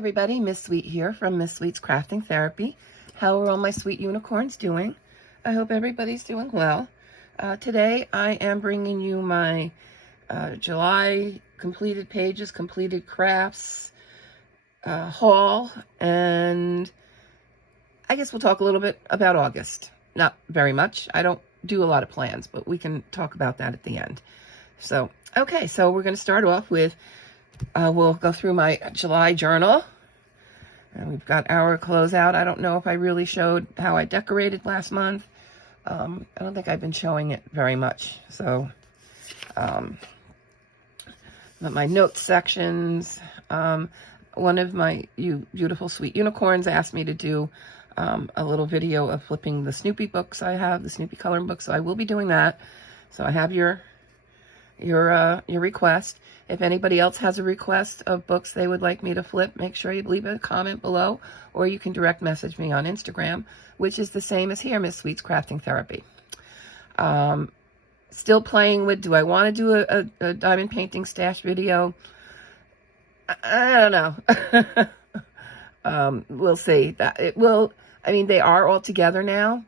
everybody, Miss Sweet here from Miss Sweet's Crafting Therapy. How are all my sweet unicorns doing? I hope everybody's doing well. Today I am bringing you my July completed pages, completed crafts haul, and I guess we'll talk a little bit about August. Not very much. I don't do a lot of plans, but we can talk about that at the end. So, okay, so we're going to start off with we'll go through my July journal. And we've got our closeout. I don't know if I really showed how I decorated last month. I don't think I've been showing it very much. So, but my notes sections. One of my beautiful sweet unicorns asked me to do a little video of flipping the Snoopy books I have, the Snoopy coloring book. So I will be doing that. So I have your request. If anybody else has a request of books they would like me to flip, make sure you leave a comment below, or you can direct message me on Instagram, which is the same as here, Miss Sweet's Crafting Therapy. Still playing with, do I want to do a diamond painting stash video? I don't know. We'll see. That it will. I mean, they are all together now,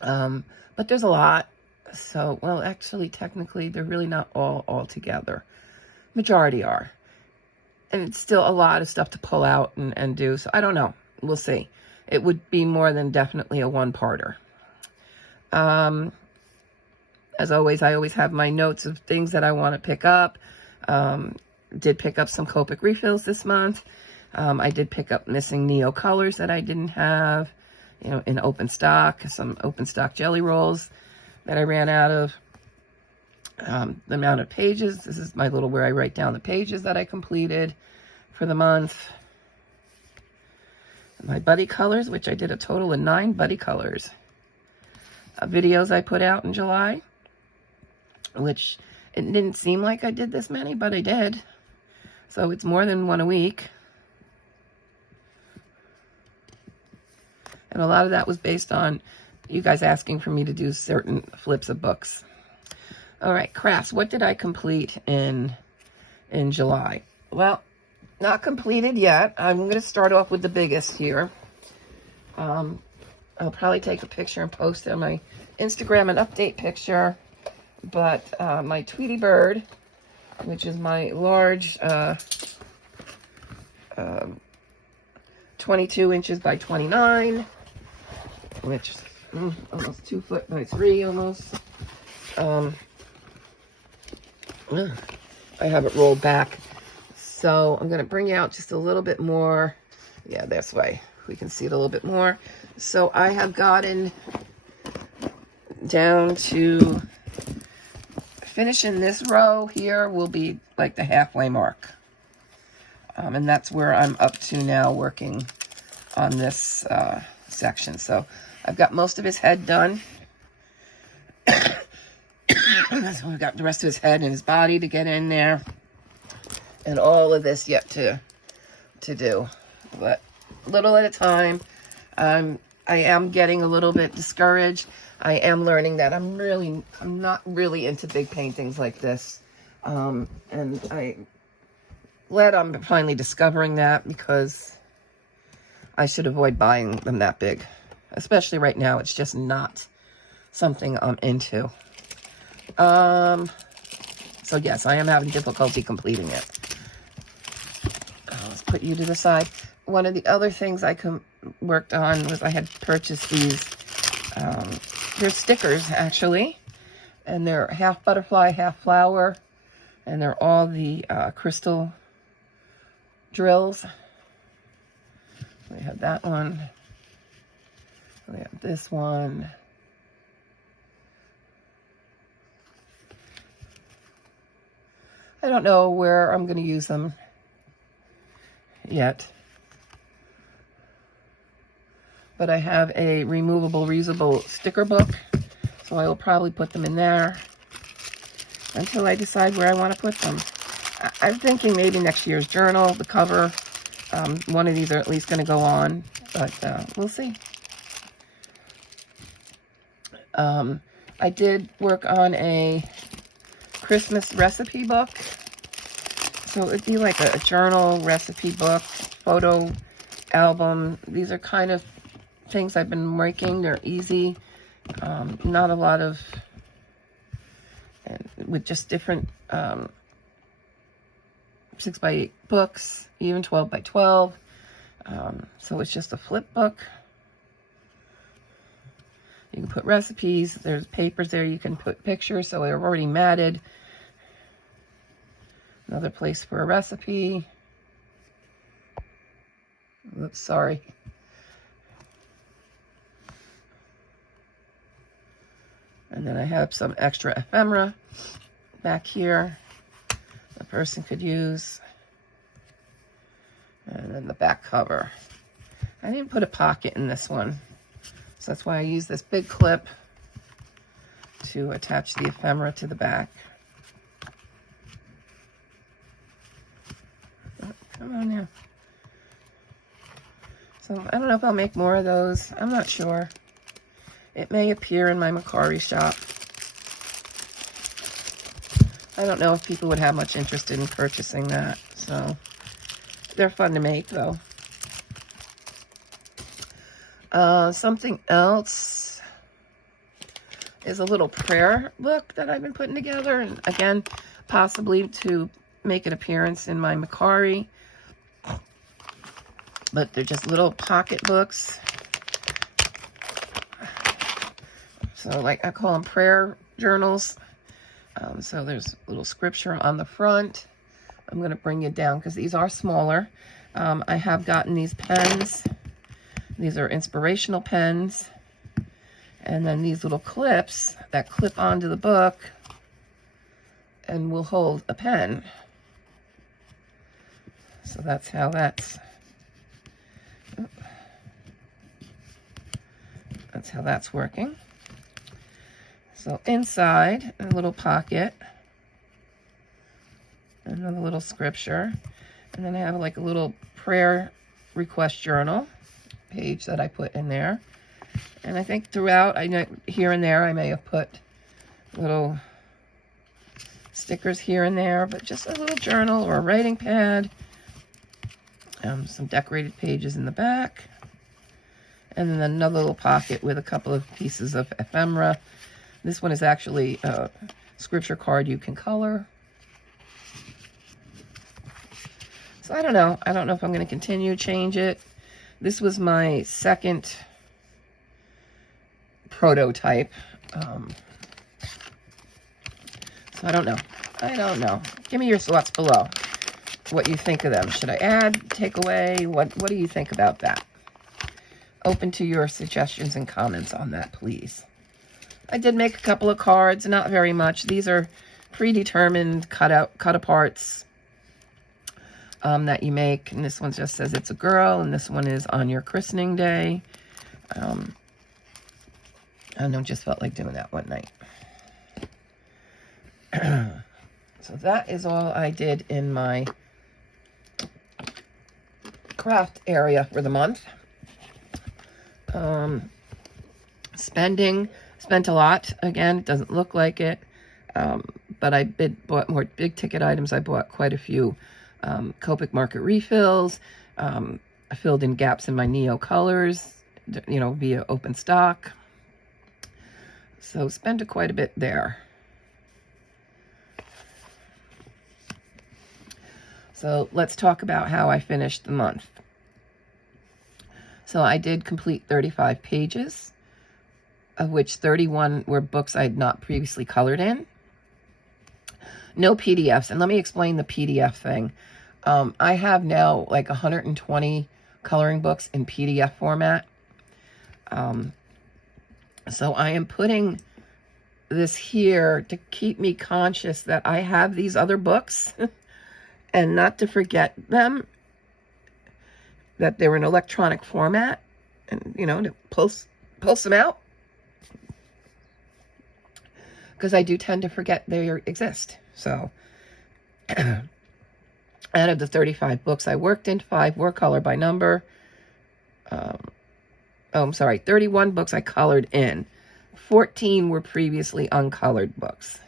but there's a lot. So, well, actually, technically, they're really not all together. Majority are. And it's still a lot of stuff to pull out and do. So, I don't know. We'll see. It would be more than definitely a one-parter. As always, I always have my notes of things that I want to pick up. Did pick up some Copic refills this month. I did pick up missing Neo colors that I didn't have, in open stock. Some open stock jelly rolls that I ran out of. The amount of pages. This is my little where I write down the pages that I completed for the month. My buddy colors, which I did a total of 9 buddy colors. Videos I put out in July, which it didn't seem like I did this many, but I did. So it's more than one a week. And a lot of that was based on you guys asking for me to do certain flips of books. All right, crafts. What did I complete in July? Well, not completed yet. I'm going to start off with the biggest here. I'll probably take a picture and post it on my Instagram, an update picture. But my Tweety Bird, which is my large 22 inches by 29, which almost 2 foot by 3 almost. I have it rolled back, so I'm going to bring out just a little bit more. Yeah, this way we can see it a little bit more. So I have gotten down to finishing this row here will be like the halfway mark. And that's where I'm up to now, working on this section. So I've got most of his head done. So we've got the rest of his head and his body to get in there. And all of this yet to do. But little at a time. I am getting a little bit discouraged. I am learning that I'm not really into big paintings like this. And I'm glad I'm finally discovering that, because I should avoid buying them that big. Especially right now, it's just not something I'm into. So yes, I am having difficulty completing it. Let's put you to the side. One of the other things I worked on was I had purchased these, they're stickers actually, and they're half butterfly, half flower, and they're all the crystal drills. We have that one. We have this one. I don't know where I'm going to use them yet. But I have a removable, reusable sticker book. So I will probably put them in there until I decide where I want to put them. I'm thinking maybe next year's journal, the cover. One of these are at least going to go on. But we'll see. I did work on a Christmas recipe book. So it'd be like a journal recipe book photo album. These are kind of things I've been making. They're easy. Not a lot of, with just different 6x8 books, even 12x12. So it's just a flip book. You can put recipes. There's papers there. You can put pictures. So they're already matted. Another place for a recipe. Oops, sorry. And then I have some extra ephemera back here the person could use. And then the back cover. I didn't put a pocket in this one, so that's why I use this big clip to attach the ephemera to the back. Oh, come on now. So I don't know if I'll make more of those. I'm not sure. It may appear in my Mercari shop. I don't know if people would have much interest in purchasing that. So they're fun to make, though. Something else is a little prayer book that I've been putting together. And again, possibly to make an appearance in my Mercari. But they're just little pocket books. So, like, I call them prayer journals. So there's a little scripture on the front. I'm going to bring you down because these are smaller. I have gotten these pens. These are inspirational pens. And then these little clips that clip onto the book and will hold a pen. So that's how that's working. So inside, a little pocket, another little scripture, and then I have like a little prayer request journal page that I put in there. And I think throughout, I know here and there, I may have put little stickers here and there, but just a little journal or a writing pad. Some decorated pages in the back. And then another little pocket with a couple of pieces of ephemera. This one is actually a scripture card you can color. So I don't know. I don't know if I'm going to continue, change it. This was my second prototype. So I don't know. I don't know. Give me your thoughts below. What you think of them. Should I add, take away? What do you think about that? Open to your suggestions and comments on that, please. I did make a couple of cards, not very much. These are predetermined cut aparts that you make. And this one just says it's a girl, and this one is on your christening day. I don't know, just felt like doing that one night. So that is all I did in my craft area for the month. Spent a lot. Again, it doesn't look like it. But I bought more big ticket items. I bought quite a few Copic Market refills. I filled in gaps in my Neo colors, via open stock. So spent quite a bit there. So let's talk about how I finished the month. So I did complete 35 pages, of which 31 were books I had not previously colored in. No PDFs. And let me explain the PDF thing. I have now like 120 coloring books in PDF format. So I am putting this here to keep me conscious that I have these other books and not to forget them, that they're in electronic format, and, to post them out. Because I do tend to forget they exist. So, out of the 35 books I worked in, 5 were color by number. 31 books I colored in. 14 were previously uncolored books.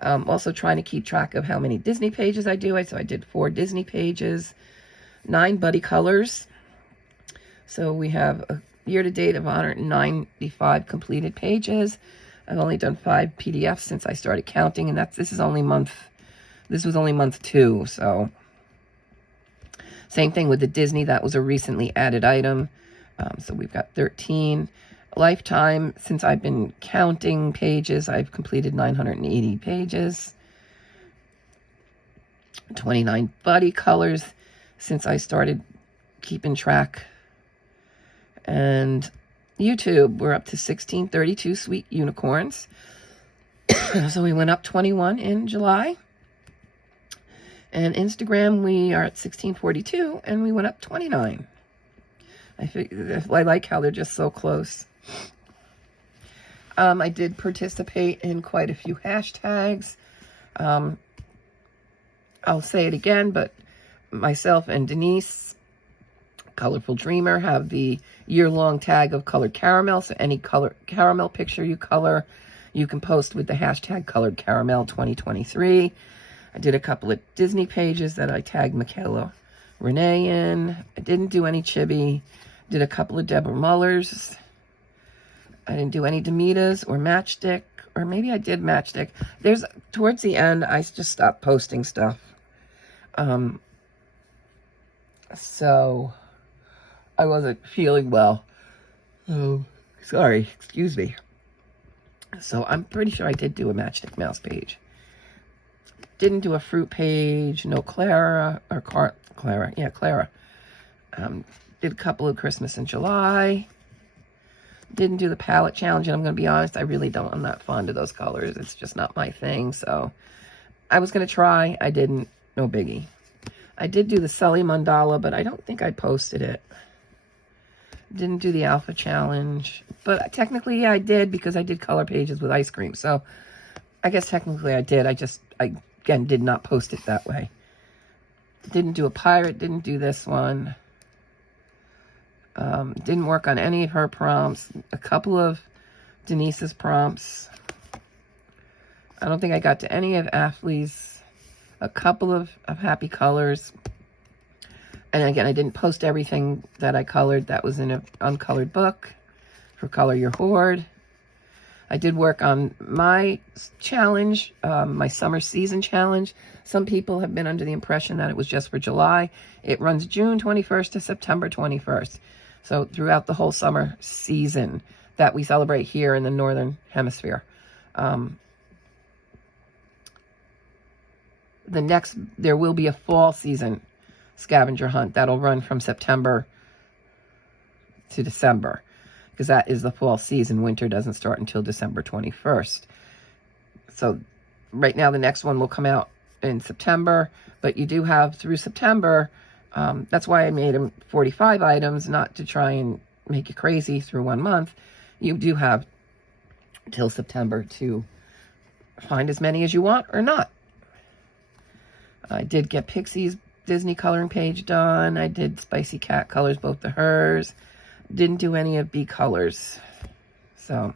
Also trying to keep track of how many Disney pages I do. So I did 4 Disney pages. 9 buddy colors. So we have a year-to-date of 195 completed pages. I've only done 5 PDFs since I started counting, and this was only month 2, so same thing with the Disney. That was a recently added item. So we've got 13. Lifetime, since I've been counting pages, I've completed 980 pages. 29 buddy colors since I started keeping track. And YouTube, we're up to 1632 sweet unicorns. So we went up 21 in July. And Instagram, we are at 1642, and we went up 29. I like how they're just so close. I did participate in quite a few hashtags. I'll say it again, but myself and Denise, Colorful Dreamer, have the year-long tag of colored caramel. So any color caramel picture you color, you can post with the hashtag colored caramel 2023. I did a couple of Disney pages that I tagged Michaela Renee in. I didn't do any chibi. Did a couple of Deborah Mullers. I didn't do any Demitas or Matchstick, or maybe I did Matchstick. Towards the end, I just stopped posting stuff. So I wasn't feeling well. Oh, sorry, excuse me. So I'm pretty sure I did do a Matchstick Mouse page. Didn't do a fruit page, no Clara, or Clara, yeah, Clara. Did a couple of Christmas in July. Didn't do the palette challenge, and I'm going to be honest, I'm not fond of those colors. It's just not my thing, so I was going to try. I didn't. No biggie. I did do the Sully Mandala, but I don't think I posted it. Didn't do the Alpha Challenge, but technically I did because I did color pages with ice cream, so I guess technically I did. I again, did not post it that way. Didn't do a pirate, didn't do this one. Didn't work on any of her prompts. A couple of Denise's prompts. I don't think I got to any of Ashley's. A couple of Happy Colors. And again, I didn't post everything that I colored. That was in an uncolored book for Color Your Hoard. I did work on my challenge, my summer season challenge. Some people have been under the impression that it was just for July. It runs June 21st to September 21st. So throughout the whole summer season that we celebrate here in the Northern Hemisphere. There will be a fall season scavenger hunt that'll run from September to December, because that is the fall season. Winter doesn't start until December 21st. So right now the next one will come out in September, but you do have through September. That's why I made them 45 items, not to try and make it crazy through 1 month. You do have till September to find as many as you want or not. I did get Pixie's Disney coloring page done. I did Spicy Cat colors, both of hers. Didn't do any of B colors. So,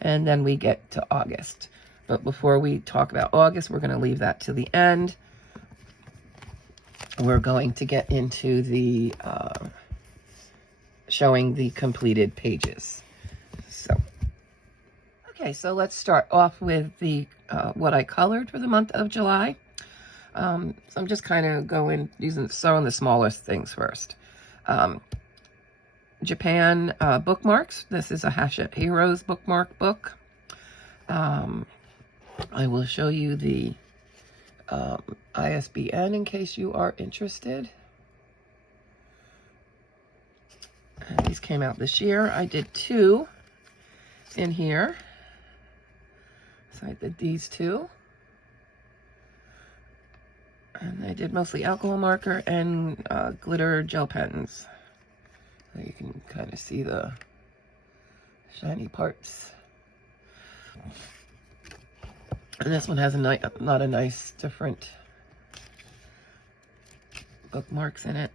and then we get to August. But before we talk about August, we're going to leave that to the end. We're going to get into the showing the completed pages. So, okay, so let's start off with the what I colored for the month of July. So I'm just kind of throwing the smallest things first. Japan bookmarks. This is a Hachette Heroes bookmark book. I will show you the ISBN in case you are interested. And these came out this year. I did 2 in here. So I did these 2. And I did mostly alcohol marker and glitter gel pens. So you can kind of see the shiny parts. And this one has a lot of nice different bookmarks in it.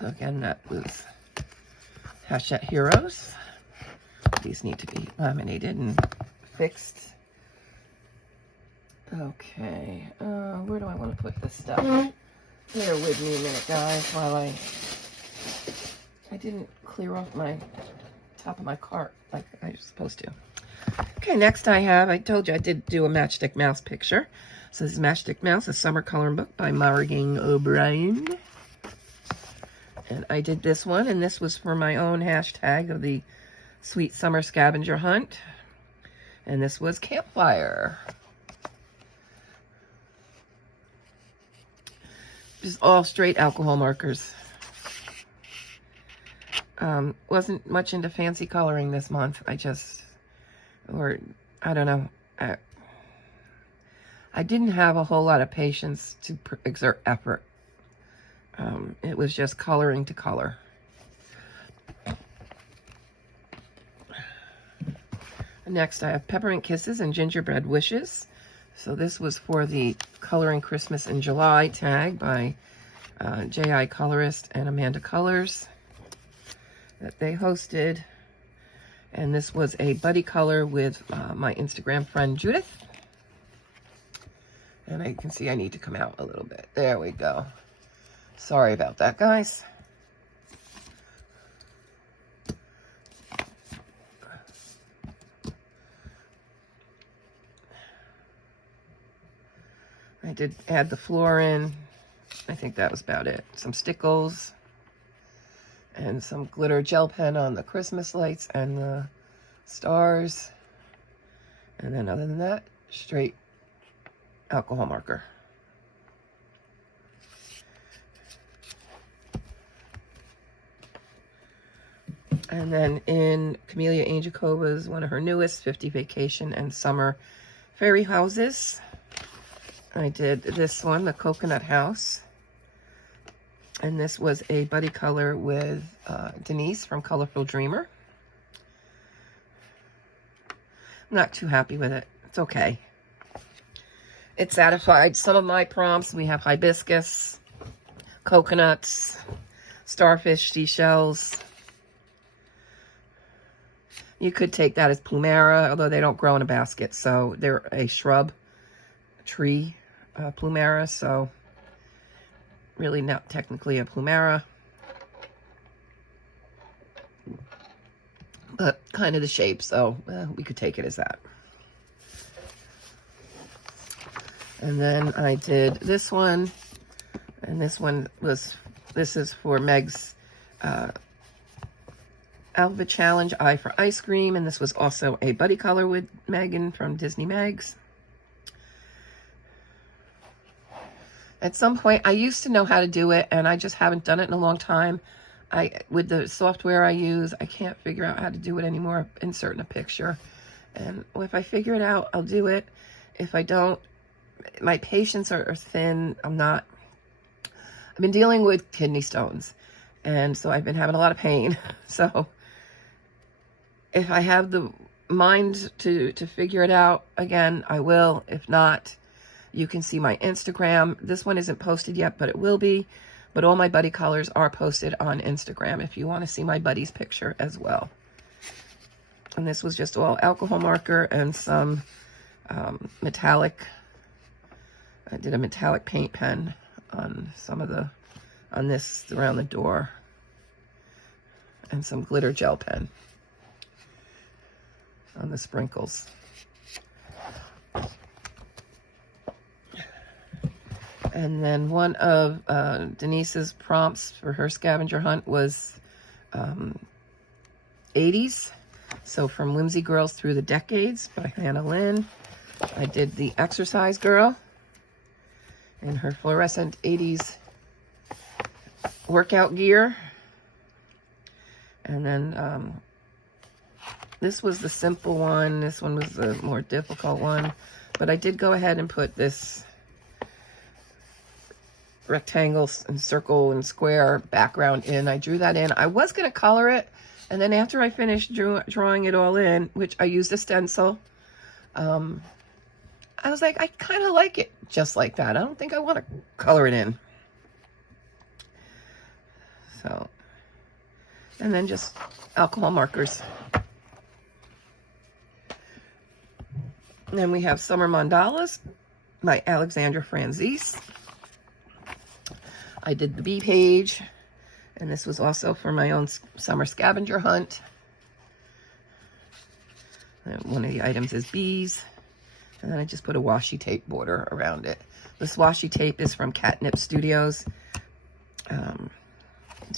So again, that was Hachette Heroes. These need to be laminated and fixed. Okay, where do I want to put this stuff? Bear with me a minute, guys, while I didn't clear off my top of my cart like I was supposed to. Okay, next I told you I did do a Matchstick Mouse picture. So this is Matchstick Mouse, a summer coloring book by Morrigan O'Brien. And I did this one, and this was for my own hashtag of the Sweet Summer Scavenger Hunt. And this was Campfire. Just all straight alcohol markers. Wasn't much into fancy coloring this month. I don't know. I didn't have a whole lot of patience to exert effort. It was just coloring to color. Next, I have Peppermint Kisses and Gingerbread Wishes. So this was for the Coloring Christmas in July tag by J.I. Colorist and Amanda Colors that they hosted. And this was a buddy color with my Instagram friend Judith. And I can see I need to come out a little bit. There we go. Sorry about that, guys. I did add the floor in. I think that was about it. Some stickles and some glitter gel pen on the Christmas lights and the stars. And then other than that, straight alcohol marker. And then in Camellia Angelcova's, one of her newest, 50 Vacation and Summer Fairy Houses, I did this one, the Coconut House. And this was a buddy color with Denise from Colorful Dreamer. I'm not too happy with it. It's okay. It satisfied some of my prompts. We have hibiscus, coconuts, starfish, seashells. You could take that as plumera, although they don't grow in a basket. So they're a shrub, tree, plumera. So really not technically a plumera, but kind of the shape. So we could take it as that. And then I did this one, and this is for Meg's Alpha Challenge, Eye for Ice Cream, and this was also a buddy color with Megan from Disney Megs. At some point, I used to know how to do it, and I just haven't done it in a long time. With the software I use, I can't figure out how to do it anymore, inserting a picture. And if I figure it out, I'll do it. If I don't, my patience are thin. I've been dealing with kidney stones, and so I've been having a lot of pain. So if I have the mind to figure it out again, I will. If not, you can see my Instagram. This one isn't posted yet, but it will be. But all my buddy colors are posted on Instagram if you want to see my buddy's picture as well. And this was just all alcohol marker and some metallic. I did a metallic paint pen on on this around the door. And some glitter gel pen on the sprinkles. And then one of Denise's prompts for her scavenger hunt was 80s. So from Whimsy Girls Through the Decades by Hannah Lynn. I did the Exercise Girl in her fluorescent 80s workout gear. And then this was the simple one. This one was the more difficult one. But I did go ahead and put this rectangle and circle and square background in. I drew that in. I was going to color it, and then after I finished drawing it all in, which I used a stencil, I was like, I kind of like it just like that. I don't think I want to color it in. So, and then just alcohol markers. And then we have Summer Mandalas by Alexandra Franzese. I did the bee page, and this was also for my own summer scavenger hunt. And one of the items is bees, and then I just put a washi tape border around it. This washi tape is from Catnip Studios.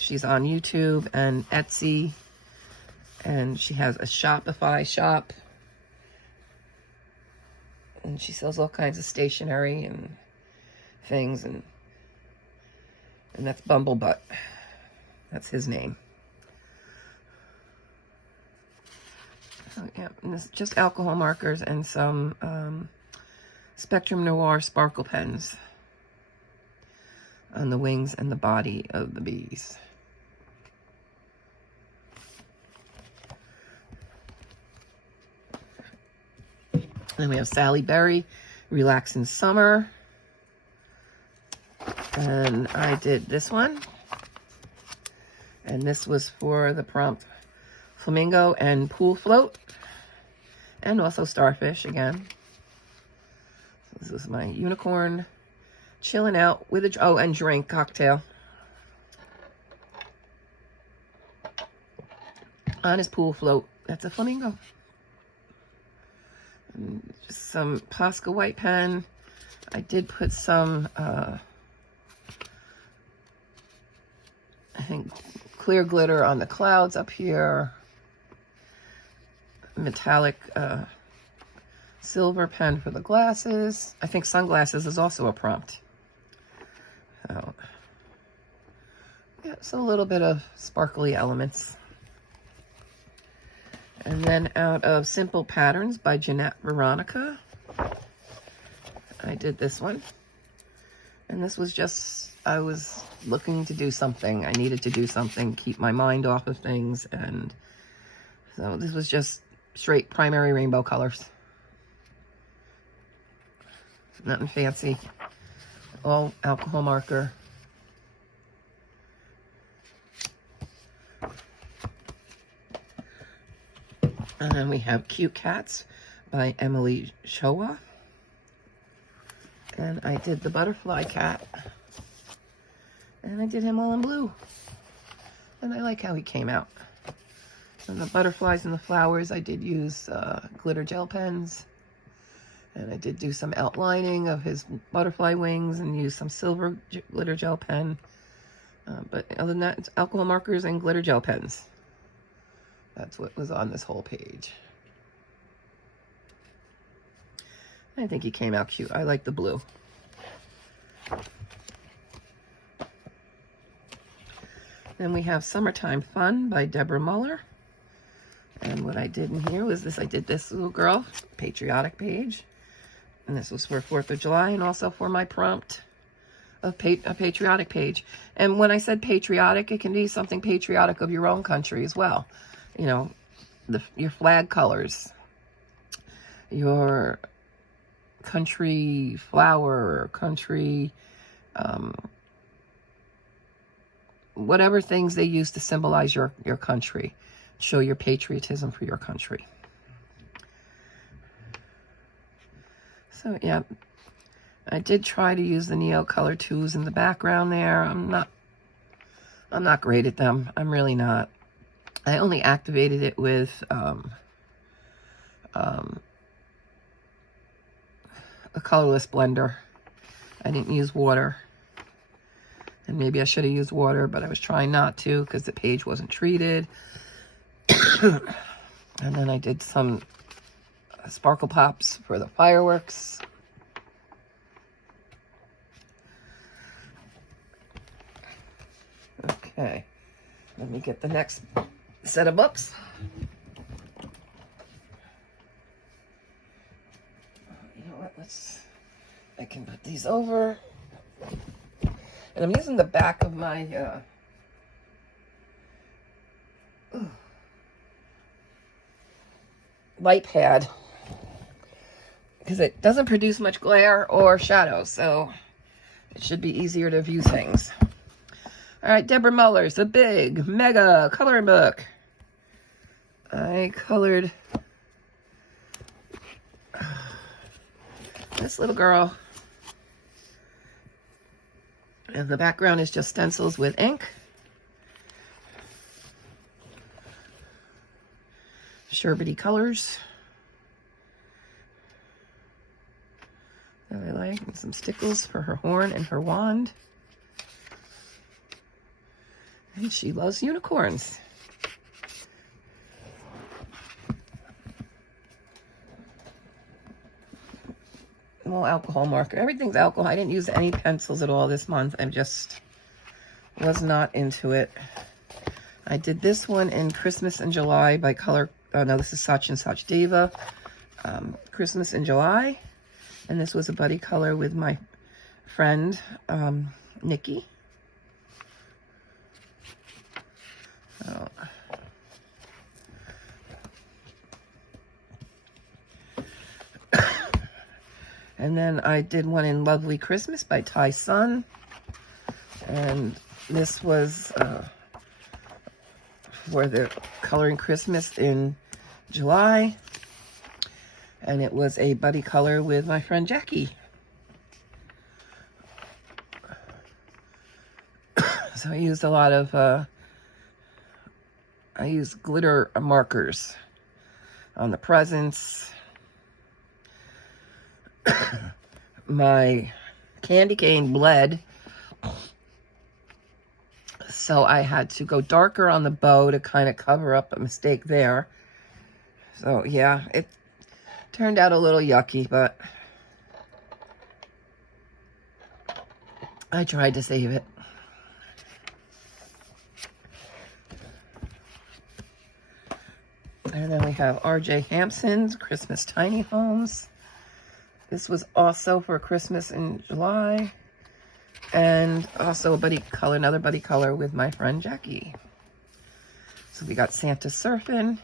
She's on YouTube and Etsy, and she has a Shopify shop, and she sells all kinds of stationery and things, and that's Bumblebutt. That's his name. So yeah, and this is just alcohol markers and some Spectrum Noir sparkle pens on the wings and the body of the bees. Then we have Sally Berry, Relax in Summer. And I did this one. And this was for the prompt Flamingo and Pool Float. And also Starfish again. So this is my unicorn chilling out with a, oh, and drink cocktail. On his pool float. That's a flamingo. And just some Posca white pen. I did put some, I think, clear glitter on the clouds up here. Metallic silver pen for the glasses. I think sunglasses is also a prompt. So, yeah, so a little bit of sparkly elements. And then out of Simple Patterns by Jeanette Veronica, I did this one. And this was just, I was looking to do something. I needed to do something, keep my mind off of things. And so this was just straight primary rainbow colors. Nothing fancy. All alcohol marker. And then we have Cute Cats by Emily Showa. And I did the butterfly cat. And I did him all in blue. And I like how he came out. And the butterflies and the flowers, I did use glitter gel pens. And I did do some outlining of his butterfly wings and use some silver glitter gel pen. But other than that, it's alcohol markers and glitter gel pens. That's what was on this whole page. I think he came out cute. I like the blue. Then we have Summertime Fun by Deborah Muller. And what I did in here was this. I did this little girl, patriotic page. And this was for 4th of July and also for my prompt of a patriotic page. And when I said patriotic, it can be something patriotic of your own country as well. You know, your flag colors, your country flower, country, whatever things they use to symbolize your country. Show your patriotism for your country. So, yeah, I did try to use the Neo Color 2s in the background there. I'm not great at them. I'm really not. I only activated it with a colorless blender. I didn't use water. And maybe I should have used water, but I was trying not to because the page wasn't treated. And then I did some sparkle pops for the fireworks. Okay, let me get the next set of books. You know what, I can put these over. And I'm using the back of my light pad because it doesn't produce much glare or shadow, so it should be easier to view things. All right, Deborah Muller's The Big Mega Coloring Book. I colored this little girl And the background is just stencils with ink. Sherbety colors that I like. And some stickles for her horn and her wand. And she loves unicorns. Well, alcohol marker. Everything's alcohol. I didn't use any pencils at all this month. I just was not into it. I did this one in Christmas in July by color. Oh no, this is Such and Such Diva. Christmas in July. And this was a buddy color with my friend, Nikki. So, and then I did one in Lovely Christmas by Ty Sun. And this was for the Coloring Christmas in July. And it was a buddy color with my friend Jackie. So I used a lot of, I used glitter markers on the presents. My candy cane bled, so I had to go darker on the bow to kind of cover up a mistake there. So yeah, it turned out a little yucky, but I tried to save it. And then we have R.J. Hampson's Christmas Tiny Homes. This was also for Christmas in July. And also a buddy color, another buddy color with my friend Jackie. So we got Santa Surfing.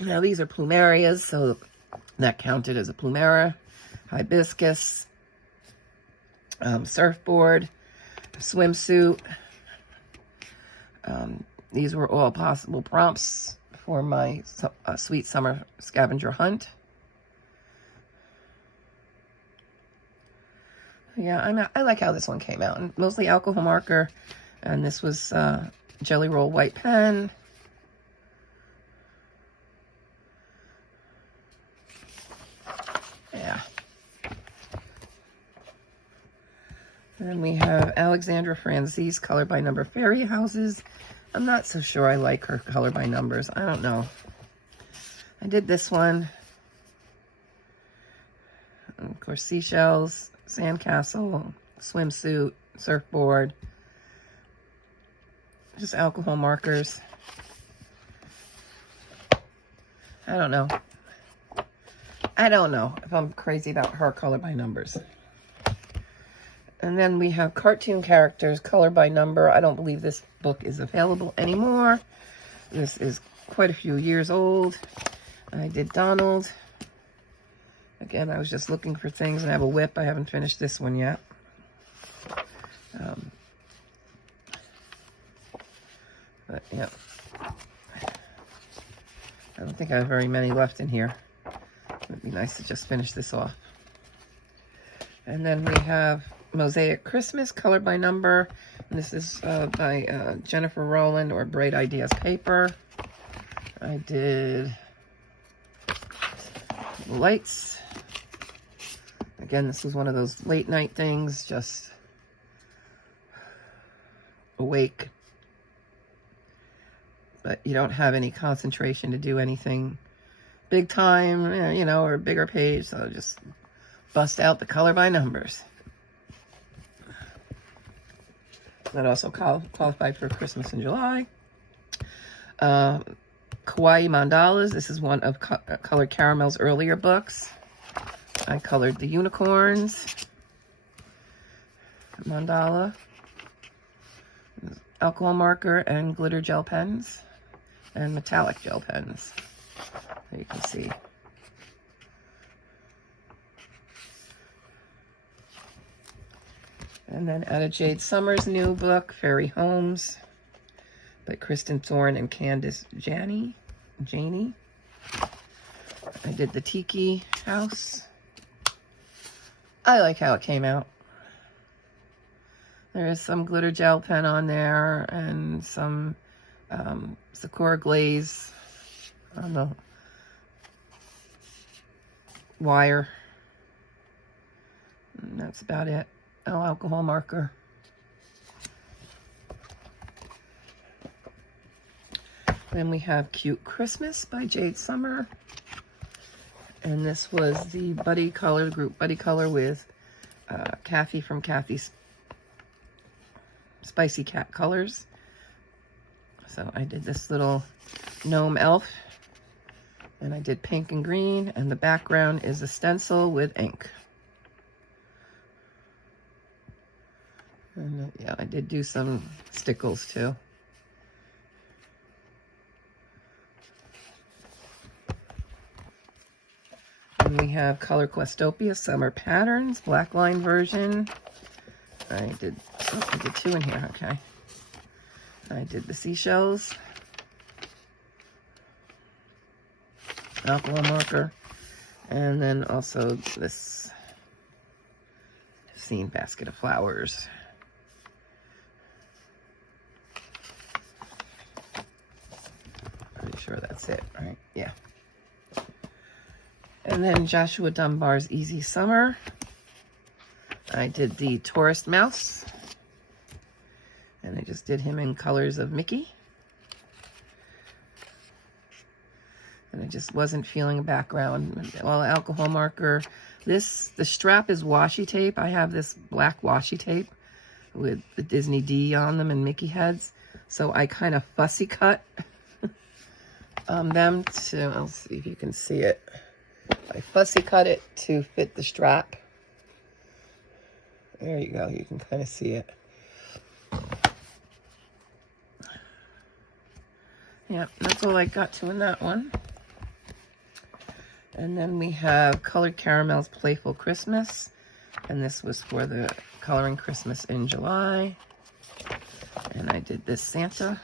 Now these are plumerias, so that counted as a plumera. Hibiscus. Surfboard. Swimsuit. These were all possible prompts for my sweet summer scavenger hunt. Yeah, I like how this one came out. And mostly alcohol marker. And this was Jelly Roll white pen. Yeah. Then we have Alexandra Franzese Color by Number Fairy Houses. I'm not so sure I like her color by numbers. I don't know. I did this one. And of course, seashells, sandcastle, swimsuit, surfboard. Just alcohol markers. I don't know. I don't know if I'm crazy about her color by numbers. And then we have cartoon characters, color by number. I don't believe this book is available anymore. This is quite a few years old. I did Donald. Again, I was just looking for things, and I have a whip. I haven't finished this one yet. But, yeah. I don't think I have very many left in here. It would be nice to just finish this off. And then we have Mosaic Christmas, color by number. And this is by Jennifer Rowland or Bright Ideas Paper. I did lights. Again, this was one of those late night things, just awake. But you don't have any concentration to do anything big time, you know, or a bigger page. So just bust out the color by numbers. That also qualified for Christmas in July. Kawaii Mandalas. This is one of Colored Caramel's earlier books. I colored the unicorns. Mandala. Alcohol marker and glitter gel pens. And metallic gel pens. There you can see. And then out of Jade Summers' new book, Fairy Homes, by Kristen Thorne and Candace Janney. I did the Tiki House. I like how it came out. There is some glitter gel pen on there and some Sakura glaze on the wire. And that's about it. Oh, alcohol marker. Then we have Cute Christmas by Jade Summer. And this was the Buddy Color, group Buddy Color with Kathy from Kathy's Spicy Cat Colors. So I did this little gnome elf. And I did pink and green. And the background is a stencil with ink. And yeah, I did do some stickles too. And we have Color Questopia Summer Patterns, black line version. I did 2 in here, okay. I did the seashells, alcohol marker, and then also this scene basket of flowers. Pretty sure that's it, right? Yeah. And then Joshua Dunbar's Easy Summer. I did the tourist mouse. And I just did him in colors of Mickey. And I just wasn't feeling a background. Well, alcohol marker. The strap is washi tape. I have this black washi tape with the Disney D on them and Mickey heads. So I kind of fussy cut them to, I'll see if you can see it. I fussy cut it to fit the strap. There you go, you can kind of see it. Yeah, that's all I got to in that one. And then we have Colored Caramels Playful Christmas. And this was for the Coloring Christmas in July. And I did this Santa.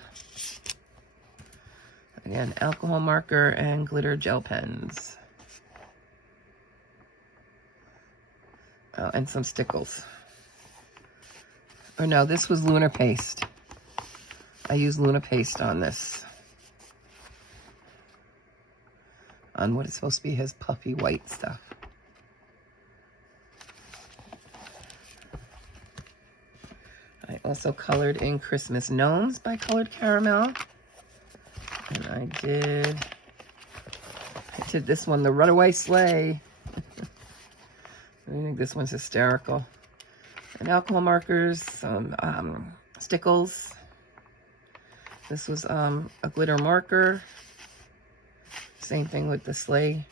Again, alcohol marker and glitter gel pens. Oh, and some stickles. Or no, this was Lunar Paste. I used Lunar Paste on this. On what is supposed to be his puffy white stuff. I also colored in Christmas Gnomes by Colored Caramel. And I did this one, the Runaway Sleigh. I think this one's hysterical. And alcohol markers, some stickles. This was a glitter marker. Same thing with the sleigh.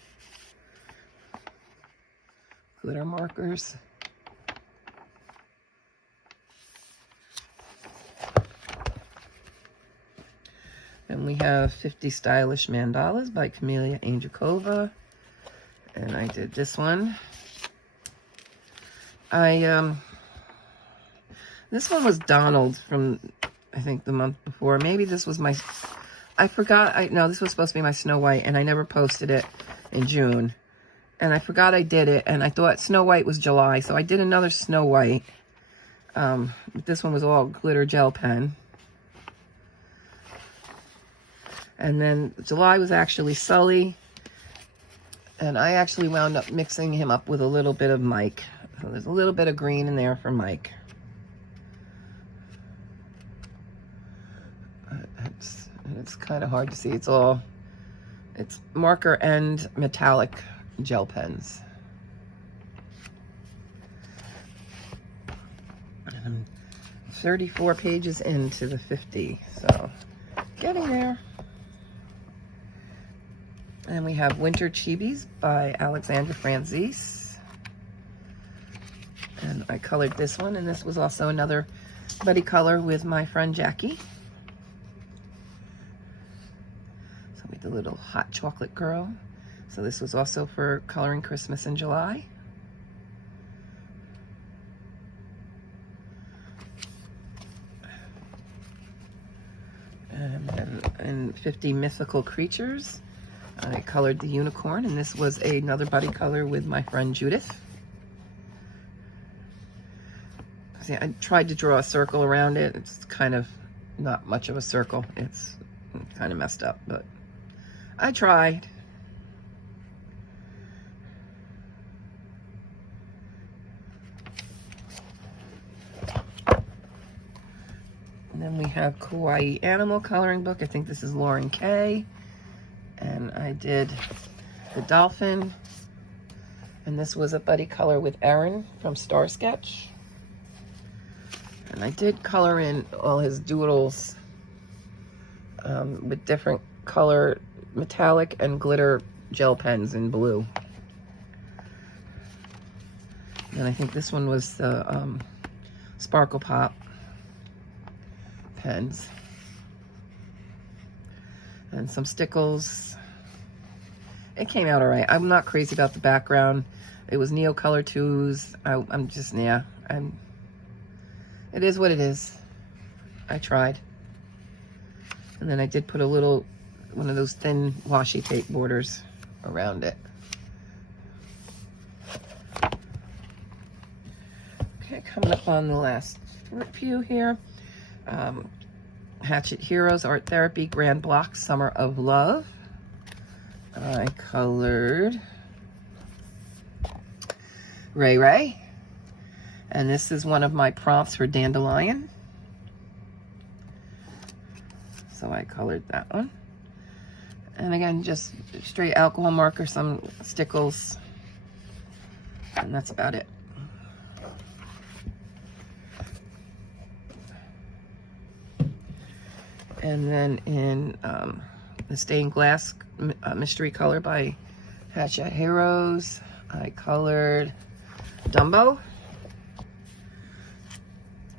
Glitter markers. And we have 50 Stylish Mandalas by Camelia Angelkova. And I did this one. This one was Donald from, I think, the month before. Maybe this was my, I forgot, no, this was supposed to be my Snow White, and I never posted it in June. And I forgot I did it, and I thought Snow White was July, so I did another Snow White. This one was all glitter gel pen. And then July was actually Sully. And I actually wound up mixing him up with a little bit of Mike. So there's a little bit of green in there for Mike. It's kind of hard to see. It's marker and metallic gel pens. And I'm 34 pages into the 50, so getting there. And we have Winter Chibis by Alexandra Franzese. And I colored this one, and this was also another buddy color with my friend Jackie. So we did a little hot chocolate girl. So this was also for Coloring Christmas in July. And then in 50 Mythical Creatures, I colored the unicorn, and this was another buddy color with my friend Judith. See, I tried to draw a circle around it. It's kind of not much of a circle. It's kind of messed up, but I tried. And then we have Kawaii Animal Coloring Book. I think this is Lauren K. And I did the dolphin. And this was a buddy color with Aaron from Star Sketch. And I did color in all his doodles with different color metallic and glitter gel pens in blue. And I think this one was the Sparkle Pop pens. And some stickles. It came out all right. I'm not crazy about the background. It was Neo Color 2s. I'm just, yeah. It is what it is. I tried. And then I did put a little, one of those thin washi tape borders around it. Okay, coming up on the last few here. Hatchet Heroes Art Therapy Grand Block Summer of Love. I colored Ray. And this is one of my prompts for Dandelion. So I colored that one. And again, just straight alcohol marker, some stickles. And that's about it. And then in the stained glass mystery color by Hatchet Heroes, I colored Dumbo.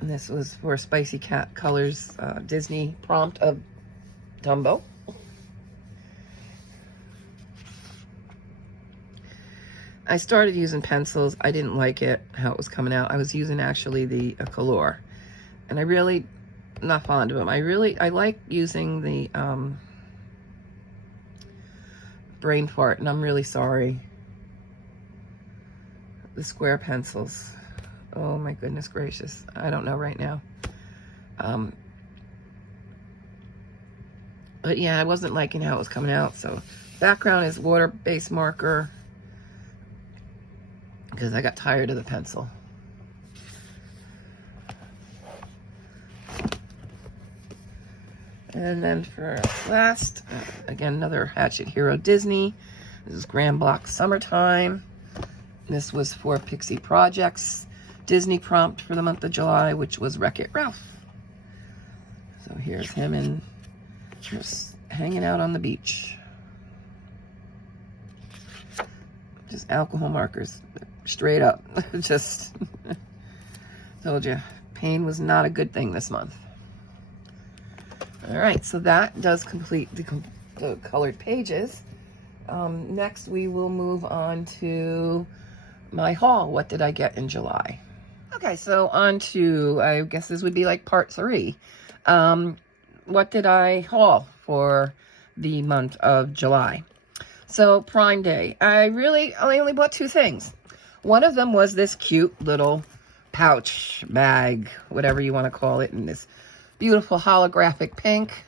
And this was for Spicy Cat Colors Disney prompt of Dumbo. I started using pencils. I didn't like it, how it was coming out. I was using actually the Color. And I really, not fond of them. I like using the Brain Fart, and I'm really sorry. The square pencils. Oh my goodness gracious. I don't know right now. But yeah, I wasn't liking how it was coming out. So background is water-based marker because I got tired of the pencil. And then for last, again, another Hatchet Hero Disney. This is Grand Block Summertime. This was for Pixie Projects Disney prompt for the month of July, which was Wreck-It Ralph. So here's him and just hanging out on the beach. Just alcohol markers, straight up. Just told you, pain was not a good thing this month. All right, so that does complete the colored pages. Next, we will move on to my haul. What did I get in July? Okay, so on to, I guess this would be like part 3. What did I haul for the month of July? So Prime Day, I only bought 2 things. One of them was this cute little pouch bag, whatever you want to call it, in this beautiful holographic pink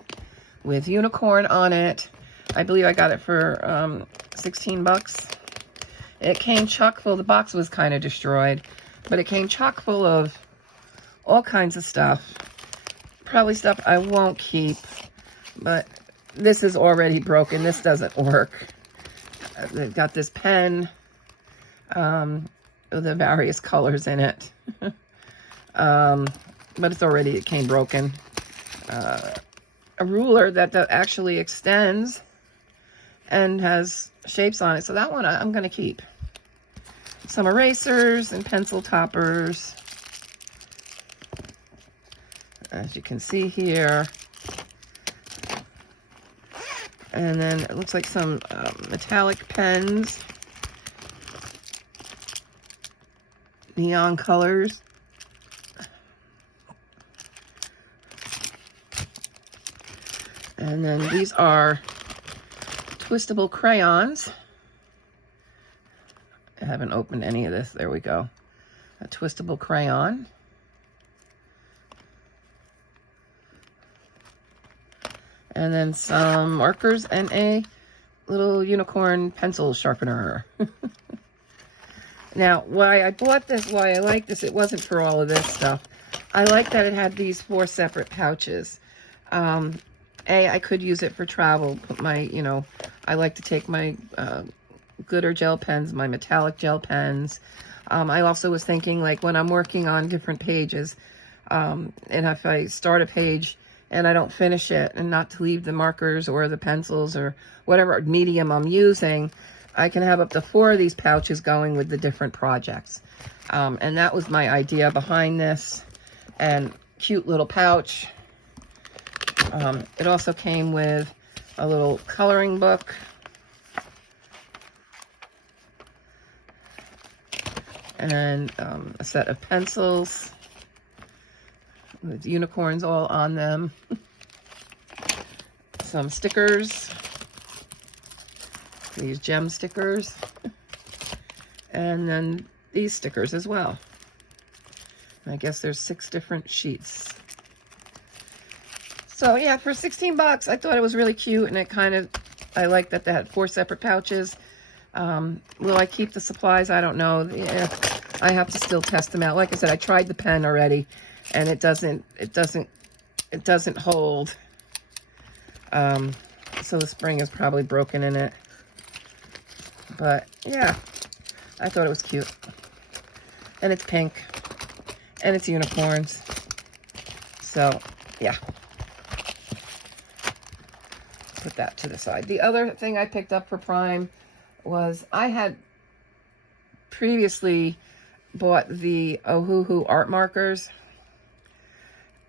with unicorn on it. I believe I got it for 16 bucks. It came chock full. The box was kind of destroyed, but it came chock full of all kinds of stuff. Probably stuff I won't keep, but this is already broken. This doesn't work. They've got this pen with the various colors in it. But it came broken. A ruler that actually extends and has shapes on it. So that one I'm going to keep. Some erasers and pencil toppers. As you can see here. And then it looks like some metallic pens. Neon colors. And then these are twistable crayons. I haven't opened any of this. There we go. A twistable crayon. and then some markers and a little unicorn pencil sharpener. Now, why I bought this, why I like this, it wasn't for all of this stuff. I like that it had these 4 separate pouches. I could use it for travel. Put my, I like to take my glitter gel pens, my metallic gel pens. I also was thinking, like, when I'm working on different pages, and if I start a page and I don't finish it, and not to leave the markers or the pencils or whatever medium I'm using, I can have up to 4 of these pouches going with the different projects. And that was my idea behind this. And cute little pouch. It also came with a little coloring book. And a set of pencils with unicorns all on them. Some stickers. These gem stickers. And then these stickers as well. I guess there's 6 different sheets. So yeah, for 16 bucks, I thought it was really cute, and I like that they had 4 separate pouches. Will I keep the supplies? I don't know. Yeah, I have to still test them out. Like I said, I tried the pen already, and it doesn't hold. So the spring is probably broken in it. But yeah, I thought it was cute. And it's pink. And it's unicorns. So yeah. Put that to the side. The other thing I picked up for Prime was I had previously bought the Ohuhu art markers,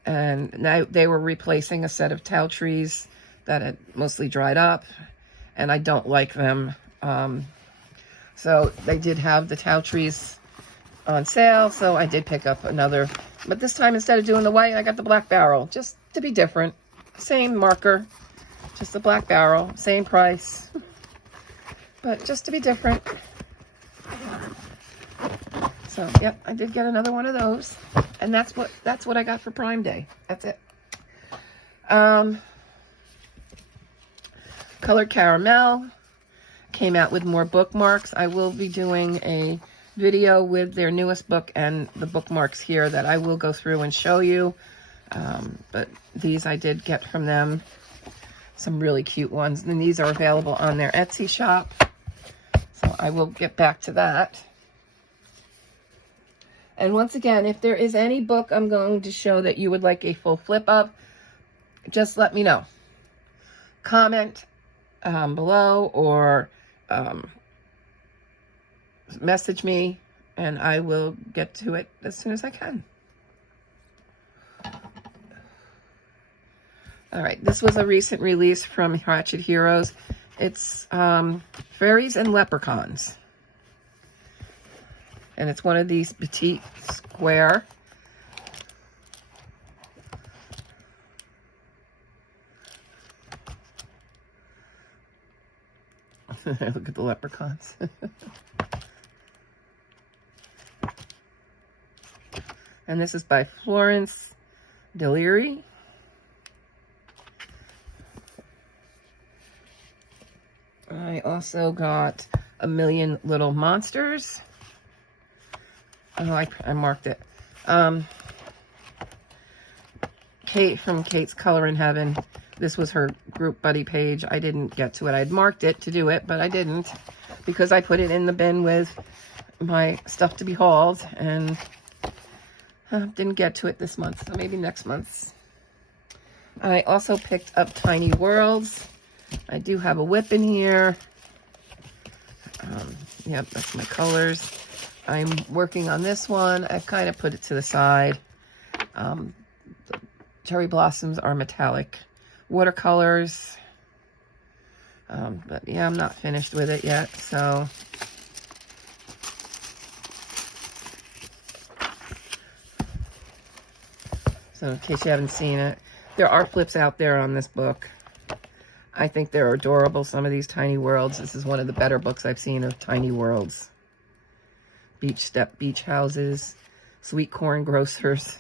and now they were replacing a set of towel trees that had mostly dried up, and I don't like them. So they did have the towel trees on sale, so I did pick up another, but this time instead of doing the white, I got the black barrel, just to be different. Same marker, just the black barrel, same price, but just to be different. So yep, I did get another one of those, and that's what I got for Prime Day. That's it. Colored Caramel came out with more bookmarks. I will be doing a video with their newest book and the bookmarks here that I will go through and show you. But these I did get from them. Some really cute ones. And these are available on their Etsy shop. So I will get back to that. And once again, if there is any book I'm going to show that you would like a full flip of, just let me know. Comment below, or message me, and I will get to it as soon as I can. All right, this was a recent release from Hatchet Heroes. It's Fairies and Leprechauns. And it's one of these petite square. Look at the leprechauns. And this is by Florence Deliri. I also got A Million Little Monsters. Oh, I marked it. Kate from Kate's Color in Heaven. This was her group buddy page. I didn't get to it. I'd marked it to do it, but I didn't, because I put it in the bin with my stuff to be hauled, and didn't get to it this month, so maybe next month. I also picked up Tiny Worlds. I do have a whip in here. Yep, that's my colors. I'm working on this one. I've kind of put it to the side. The cherry blossoms are metallic watercolors. But yeah, I'm not finished with it yet, so. So in case you haven't seen it, there are flips out there on this book. I think they're adorable, some of these Tiny Worlds. This is one of the better books I've seen of Tiny Worlds. Beach houses, sweet corn grocers.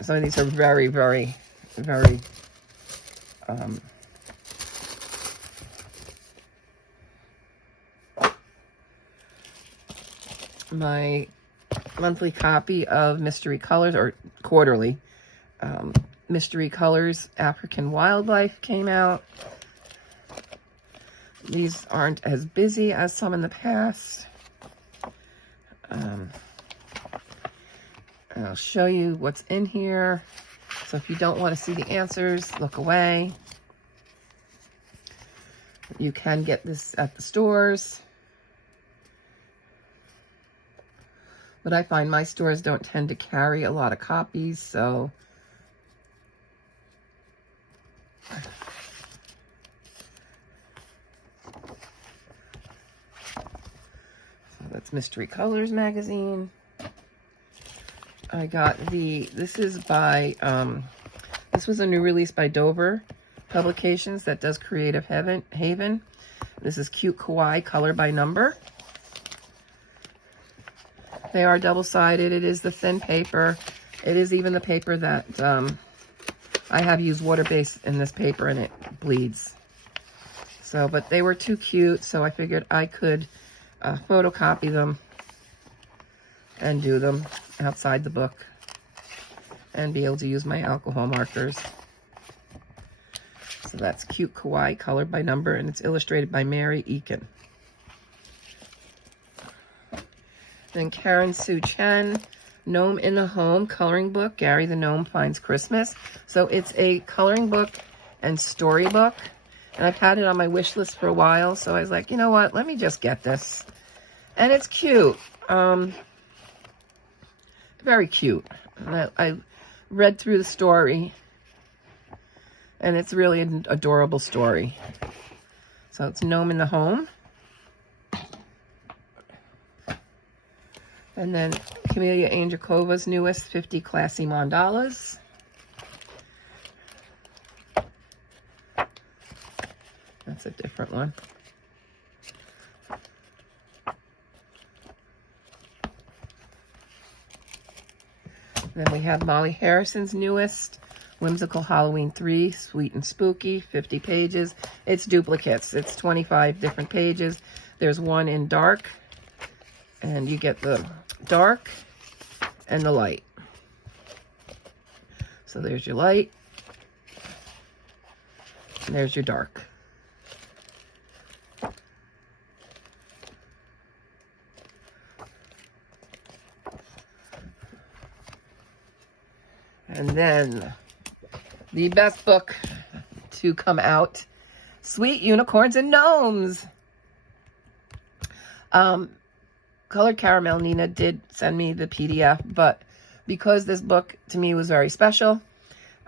Some of these are very, very, very my monthly copy of Mystery Colors, or quarterly, Mystery Colors African Wildlife came out. These aren't as busy as some in the past. I'll show you what's in here. So if you don't want to see the answers, look away. You can get this at the stores. But I find my stores don't tend to carry a lot of copies, so that's Mystery Colors magazine. I got this is by, this was a new release by Dover Publications that does Creative Haven. This is Cute Kawaii, color by number. They are double-sided. It is the thin paper. It is even the paper that I have used water-based in this paper, and it bleeds. So, but they were too cute, so I figured I could photocopy them and do them outside the book and be able to use my alcohol markers. So that's Cute Kawaii, colored by number, and it's illustrated by Mary Eakin. Then Karen Sue Chen, Gnome in the Home coloring book, Gary the Gnome Finds Christmas. So it's a coloring book and storybook, and I've had it on my wish list for a while, so I was like, you know what, let me just get this. And it's cute. Very cute. I read through the story, and it's really an adorable story. So it's Gnome in the Home. And then Camelia Angelikova's newest 50 Classy Mandalas. That's a different one. Then we have Molly Harrison's newest, Whimsical Halloween 3, Sweet and Spooky, 50 pages. It's duplicates. It's 25 different pages. There's one in dark, and you get the dark and the light. So there's your light, and there's your dark. And then the best book to come out, Sweet Unicorns and Gnomes. Colored Caramel Nina did send me the PDF, but because this book to me was very special,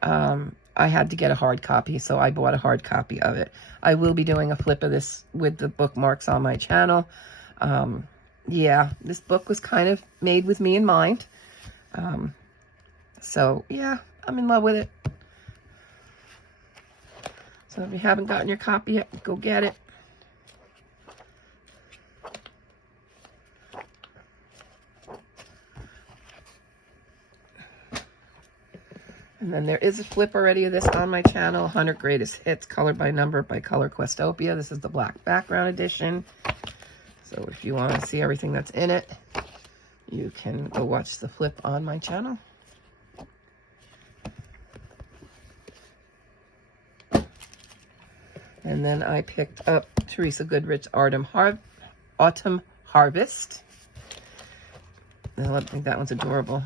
I had to get a hard copy, so I bought a hard copy of it. I will be doing a flip of this with the bookmarks on my channel. Yeah, this book was kind of made with me in mind. So, yeah, I'm in love with it. So if you haven't gotten your copy yet, go get it. And then there is a flip already of this on my channel, 100 Greatest Hits, colored by number by Color Questopia. This is the black background edition. So if you want to see everything that's in it, you can go watch the flip on my channel. And then I picked up Teresa Goodrich's Autumn Harvest. I think that one's adorable.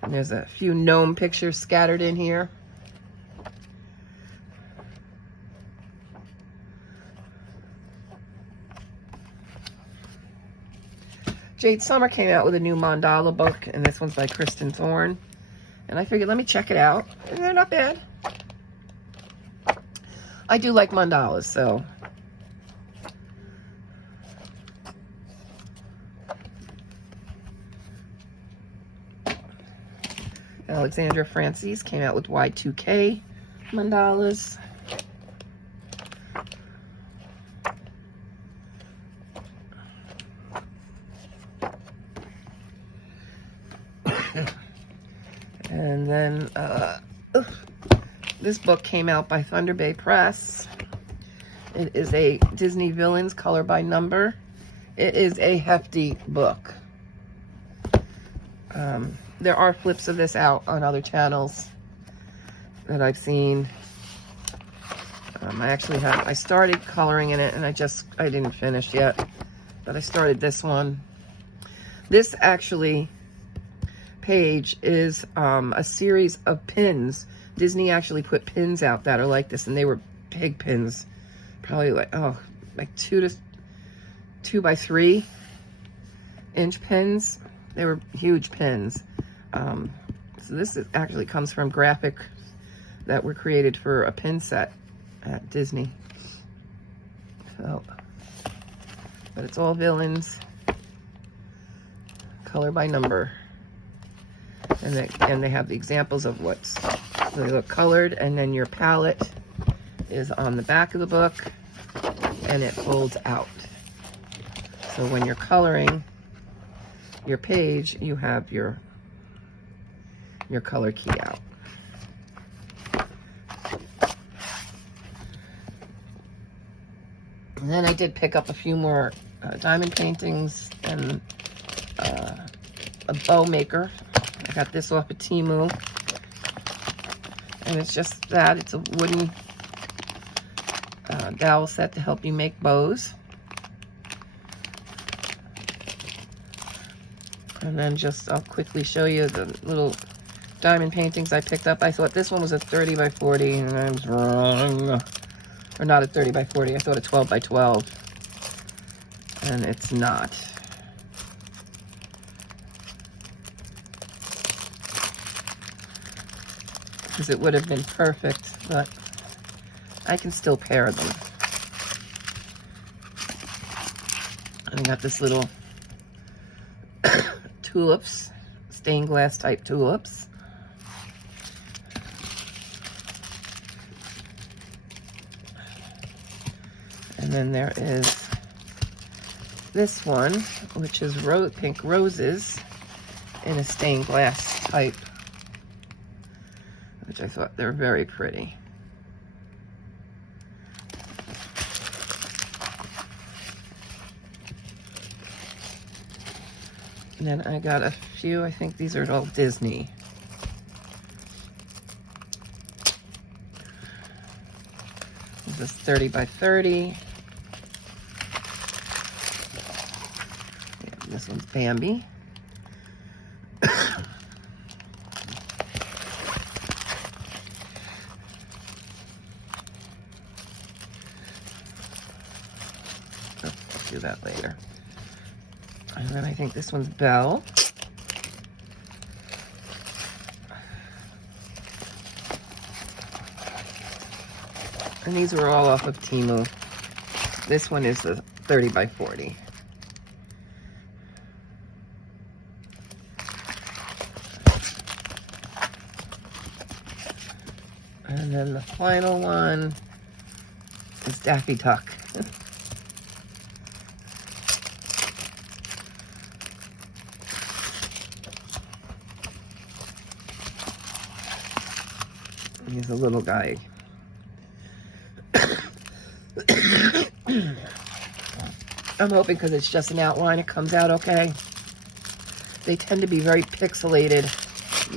And there's a few gnome pictures scattered in here. Jade Summer came out with a new mandala book, and this one's by Kristen Thorne. And I figured, let me check it out. And they're not bad. I do like mandalas, so. Alexandra Francis came out with Y2K mandalas. And then This book came out by Thunder Bay Press. It is a Disney Villains color by number. It is a hefty book. There are flips of this out on other channels that I've seen. I started coloring in it and I didn't finish yet, but I started this one. This actually page is a series of pins. Disney actually put pins out that are like this, and they were big pins, probably like 2 by 3 inch pins. They were huge pins. So this actually comes from graphic that were created for a pin set at Disney. So, but it's all villains, color by number. And they have the examples of they look colored, and then your palette is on the back of the book, and it folds out. So when you're coloring your page, you have your color key out. And then I did pick up a few more diamond paintings and a bow maker. I got this off of Temu. And it's just that. It's a wooden dowel set to help you make bows. And then I'll quickly show you the little diamond paintings I picked up. I thought this one was a 30 by 40, and I was wrong. Or not a 30 by 40, I thought a 12 by 12. And it's not. Because it would have been perfect, but I can still pair them. And I got this little tulips, stained glass type tulips. And then there is this one, which is pink roses in a stained glass type, which I thought they were very pretty. And then I got a few, I think these are all Disney. This is 30 by 30. Yeah, this one's Bambi. Do that later. And then I think this one's Belle. And these were all off of Temu. This one is the 30 by 40. And then the final one is Daffy Duck. He's a little guy. I'm hoping because it's just an outline, it comes out okay. They tend to be very pixelated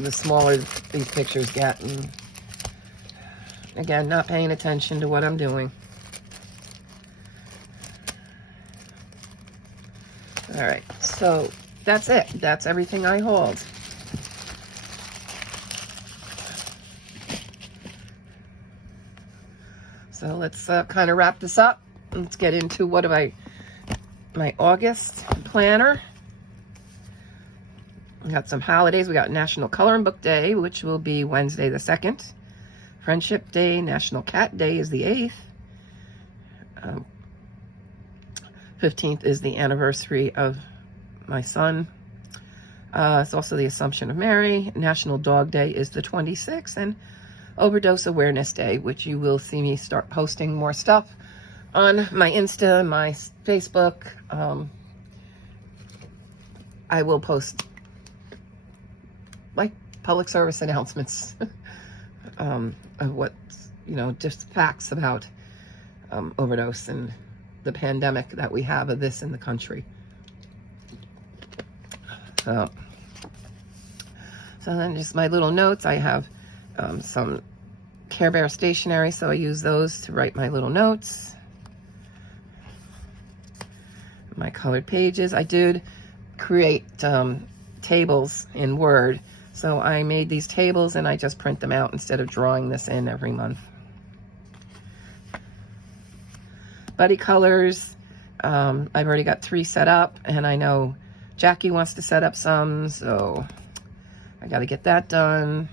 the smaller these pictures get. And again, not paying attention to what I'm doing. All right, so that's it. That's everything I hauled. So let's kind of wrap this up. Let's get into my August planner. We got some holidays. We got National Coloring Book Day, which will be Wednesday the 2nd. Friendship Day, National Cat Day is the 8th. 15th is the anniversary of my son. It's also the Assumption of Mary. National Dog Day is the 26th. And Overdose Awareness Day, which you will see me start posting more stuff on my Insta, my Facebook. I will post like public service announcements of what's, just facts about overdose and the pandemic that we have of this in the country. So then just my little notes. I have some Care Bear stationery, so I use those to write my little notes. My colored pages. I did create tables in Word, so I made these tables and I just print them out instead of drawing this in every month. Buddy colors, I've already got 3 set up, and I know Jackie wants to set up some, so I got to get that done.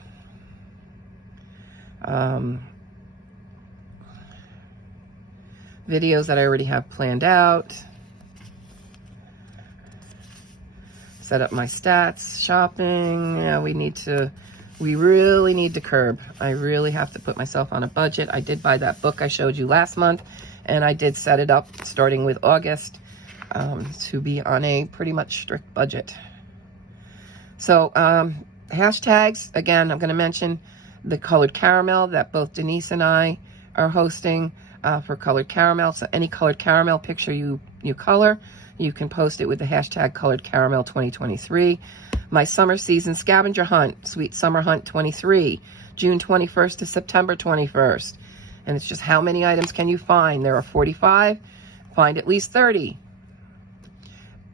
Videos that I already have planned out. Set up my stats, shopping. Yeah, we really need to curb. I really have to put myself on a budget. I did buy that book I showed you last month, and I did set it up starting with August to be on a pretty much strict budget. So hashtags, again, I'm going to mention the colored caramel that both Denise and I are hosting for colored caramel. So any colored caramel picture you color, you can post it with the hashtag colored caramel 2023. My summer season scavenger hunt, Sweet Summer Hunt 23, June 21st to September 21st. And it's just how many items can you find? There are 45. Find at least 30.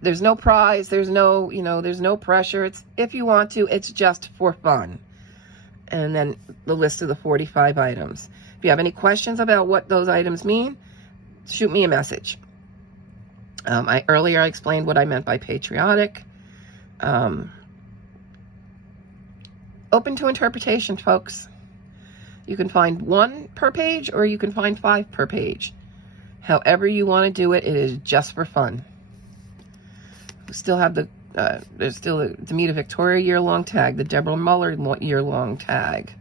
There's no prize. There's no, there's no pressure. It's if you want to, it's just for fun. And then the list of the 45 items. If you have any questions about what those items mean, shoot me a message. Earlier I explained what I meant by patriotic. Open to interpretation, folks. You can find 1 per page, or you can find 5 per page. However you want to do it, it is just for fun. We still have there's still the Demita Victoria year-long tag, the Deborah Muller year-long tag,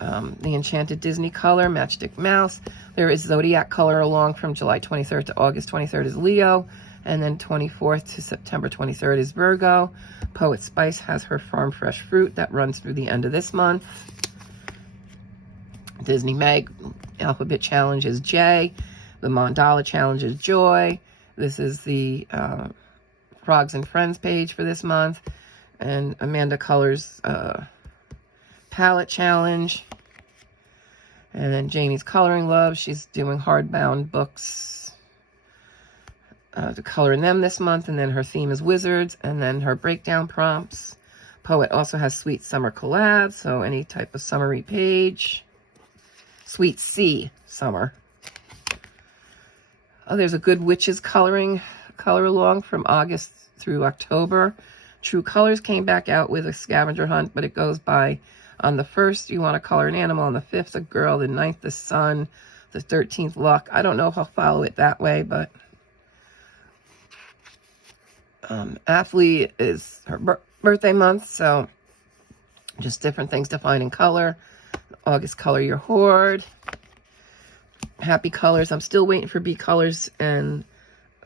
the Enchanted Disney color, Matchstick Mouse. There is Zodiac color along from July 23rd to August 23rd is Leo, and then 24th to September 23rd is Virgo. Poet Spice has her Farm Fresh Fruit that runs through the end of this month. Disney Meg Alphabet Challenge is J. The Mandala Challenge is Joy. This is the Frogs and Friends page for this month. And Amanda Colors Palette Challenge. And then Jamie's Coloring Love. She's doing hardbound books to color in them this month. And then her theme is Wizards. And then her breakdown prompts. Poet also has Sweet Summer Collab. So any type of summery page. Sweet Sea Summer. Oh, there's a Good Witches color along from August through October. True Colors came back out with a scavenger hunt, but it goes by on the 1st, you want to color an animal. On the 5th, a girl. The 9th, the sun. The 13th, luck. I don't know if I'll follow it that way, but Athlete is her birthday month, so just different things to find in color. August, color your hoard. Happy colors. I'm still waiting for B colors and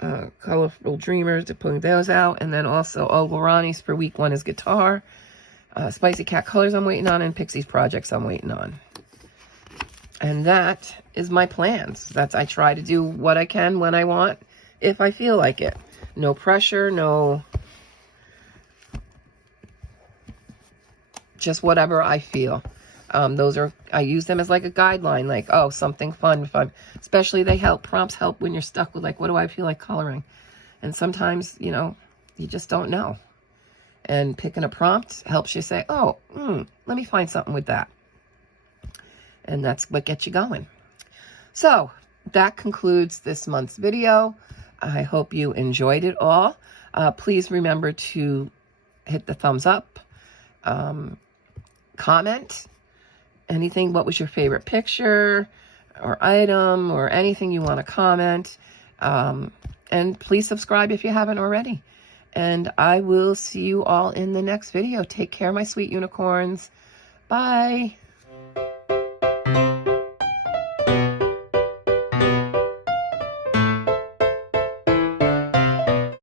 Colorful Dreamers to put those out. And then also Oval Ronnie's for week 1 is guitar. Spicy Cat colors I'm waiting on, and Pixie's projects I'm waiting on. And that is my plans. I try to do what I can when I want, if I feel like it. No pressure, no, just whatever I feel. I use them as like a guideline, like, oh, something fun, especially prompts help when you're stuck with like, what do I feel like coloring? And sometimes, you just don't know. And picking a prompt helps you say, oh, let me find something with that. And that's what gets you going. So that concludes this month's video. I hope you enjoyed it all. Please remember to hit the thumbs up, comment, anything. What was your favorite picture or item or anything you want to comment? And please subscribe if you haven't already. And I will see you all in the next video. Take care, my sweet unicorns. Bye.